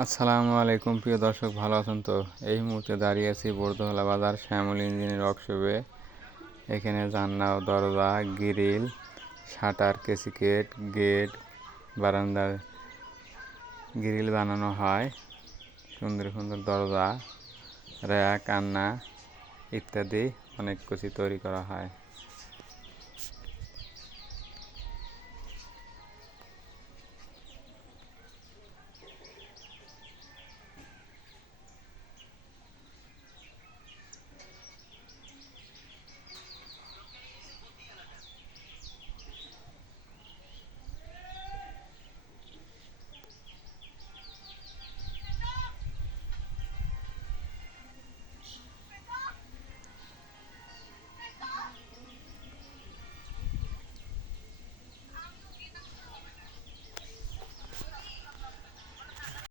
আসসালামু আলাইকুম প্রিয় দর্শক, ভালো আছেন তো? এই মুহূর্তে দাঁড়িয়ে আছি বর্দোহালা বাজার শ্যামল ইঞ্জিনিয়ার ওয়ার্কশপে। এখানে জানলা ও দরজা, গ্রিল, শাটার, ক্যাসিকেট, গেট, বারান্দার গ্রিল বানানো হয়। সুন্দর সুন্দর দরজা, র্যাক, আন্না ইত্যাদি অনেক কিছু তৈরি করা হয়।